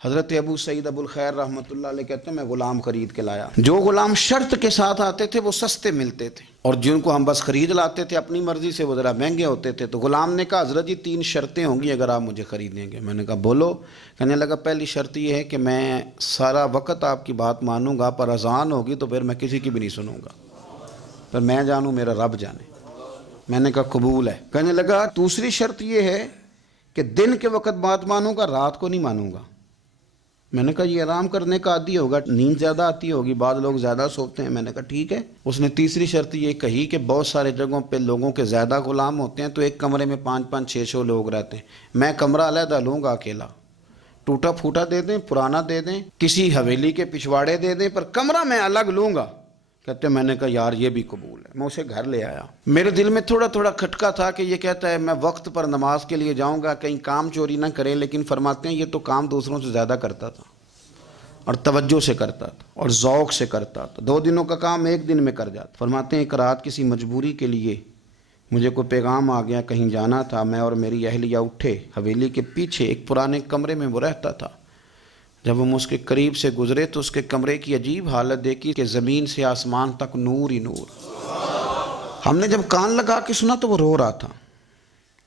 حضرت ابو سعید ابو الخیر رحمۃ اللہ علیہ کہتے ہیں میں غلام خرید کے لایا. جو غلام شرط کے ساتھ آتے تھے وہ سستے ملتے تھے، اور جن کو ہم بس خرید لاتے تھے اپنی مرضی سے وہ ذرا مہنگے ہوتے تھے. تو غلام نے کہا حضرت جی 3 شرطیں ہوں گی اگر آپ مجھے خریدیں گے. میں نے کہا بولو. کہنے لگا پہلی شرط یہ ہے کہ میں سارا وقت آپ کی بات مانوں گا، پر اذان ہوگی تو پھر میں کسی کی بھی نہیں سنوں گا، پر میں جانوں میرا رب جانے. میں نے کہا قبول ہے. کہنے لگا دوسری شرط یہ ہے کہ دن کے وقت بات مانوں گا، رات کو نہیں مانوں گا. میں نے کہا یہ آرام کرنے کا عادی ہوگا، نیند زیادہ آتی ہوگی، بعض لوگ زیادہ سوتے ہیں. میں نے کہا ٹھیک ہے. اس نے تیسری شرط یہ کہی کہ بہت سارے جگہوں پہ لوگوں کے زیادہ غلام ہوتے ہیں تو ایک کمرے میں 5-5 6 لوگ رہتے ہیں. میں کمرہ علیحدہ لوں گا اکیلا، ٹوٹا پھوٹا دے دیں، پرانا دے دیں، کسی حویلی کے پچھواڑے دے دیں، پر کمرہ میں الگ لوں گا. کہتے ہیں میں نے کہا یار یہ بھی قبول ہے. میں اسے گھر لے آیا. میرے دل میں تھوڑا تھوڑا کھٹکا تھا کہ یہ کہتا ہے میں وقت پر نماز کے لیے جاؤں گا، کہیں کام چوری نہ کرے، لیکن فرماتے ہیں یہ تو کام دوسروں سے زیادہ کرتا تھا اور توجہ سے کرتا تھا اور ذوق سے کرتا تھا. 2 دنوں کا کام 1 دن میں کر جاتا. فرماتے ہیں ایک رات کسی مجبوری کے لیے مجھے کوئی پیغام آ گیا، کہیں جانا تھا. میں اور میری اہلیہ اٹھے، حویلی کے پیچھے ایک پرانے کمرے میں وہ رہتا تھا. جب ہم اس کے قریب سے گزرے تو اس کے کمرے کی عجیب حالت دیکھی کہ زمین سے آسمان تک نور ہی نور. ہم نے جب کان لگا کے سنا تو وہ رو رہا تھا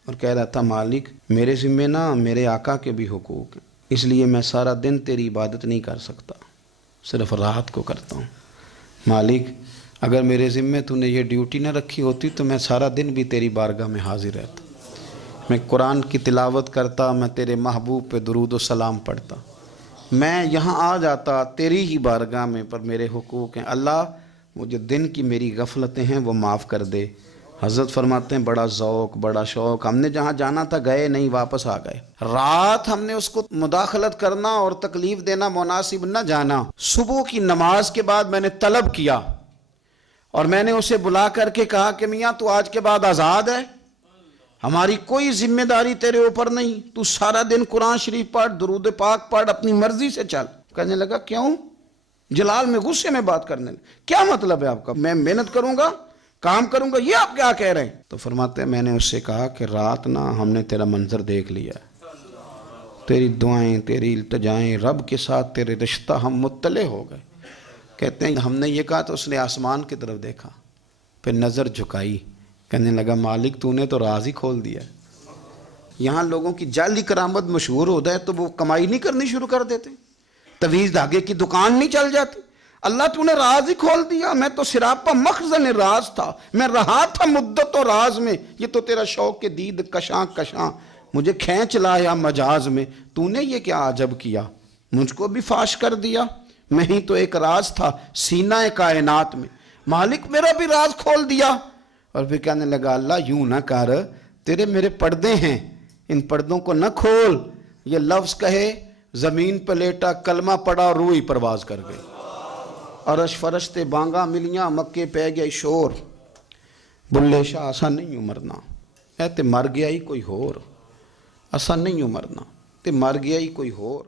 اور کہہ رہا تھا مالک میرے ذمہ نا میرے آقا کے بھی حقوق ہیں، اس لیے میں سارا دن تیری عبادت نہیں کر سکتا، صرف رات کو کرتا ہوں. مالک اگر میرے ذمہ تو نے یہ ڈیوٹی نہ رکھی ہوتی تو میں سارا دن بھی تیری بارگاہ میں حاضر رہتا، میں قرآن کی تلاوت کرتا، میں تیرے محبوب پہ درود و سلام پڑھتا، میں یہاں آ جاتا تیری ہی بارگاہ میں، پر میرے حقوق ہیں. اللہ وہ جو دن کی میری غفلتیں ہیں وہ معاف کر دے. حضرت فرماتے ہیں بڑا ذوق بڑا شوق، ہم نے جہاں جانا تھا گئے نہیں، واپس آ گئے. رات ہم نے اس کو مداخلت کرنا اور تکلیف دینا مناسب نہ جانا. صبح کی نماز کے بعد میں نے طلب کیا اور میں نے اسے بلا کر کے کہا کہ میاں تو آج کے بعد آزاد ہے، ہماری کوئی ذمہ داری تیرے اوپر نہیں، تو سارا دن قرآن شریف پڑھ، درود پاک پڑھ، اپنی مرضی سے چل. کہنے لگا کیوں؟ جلال میں غصے میں بات کرنے لگا. کیا مطلب ہے آپ کا؟ میں محنت کروں گا، کام کروں گا، یہ آپ کیا کہہ رہے ہیں؟ تو فرماتے ہیں میں نے اس سے کہا کہ رات نا ہم نے تیرا منظر دیکھ لیا، تیری دعائیں تیری التجائیں، رب کے ساتھ تیرے رشتہ ہم مطلع ہو گئے. کہتے ہیں ہم نے یہ کہا تو اس نے آسمان کی طرف دیکھا، پھر نظر جھکائی، کہنے لگا مالک تو نے تو راز ہی کھول دیا. یہاں لوگوں کی جعلی کرامت مشہور ہو جائے تو وہ کمائی نہیں کرنی شروع کر دیتے، تویز دھاگے کی دکان نہیں چل جاتی. اللہ تو نے راز ہی کھول دیا، میں تو سراپا مخزن راز تھا، میں رہا تھا مدت و راز میں، یہ تو تیرا شوق کے دید کشاں کشاں مجھے کھینچ لایا مجاز میں. تو نے یہ کیا عجب کیا، مجھ کو بھی فاش کر دیا، میں ہی تو ایک راز تھا سینہ کائنات میں، مالک میرا بھی راز کھول دیا. اور پھر کہنے لگا اللہ یوں نہ کر، تیرے میرے پردے ہیں، ان پردوں کو نہ کھول. یہ لفظ کہے زمین پہ لیٹا، کلمہ پڑا، روح ہی پرواز کر گئی. عرش فرشتے بانگا ملیاں، مکے پہ گیا شور. بلے شاہ اسا نہیں مرنا، اے تے مر گیا ہی کوئی ہور، اسا نہیں مرنا تے مر گیا ہی کوئی ہور.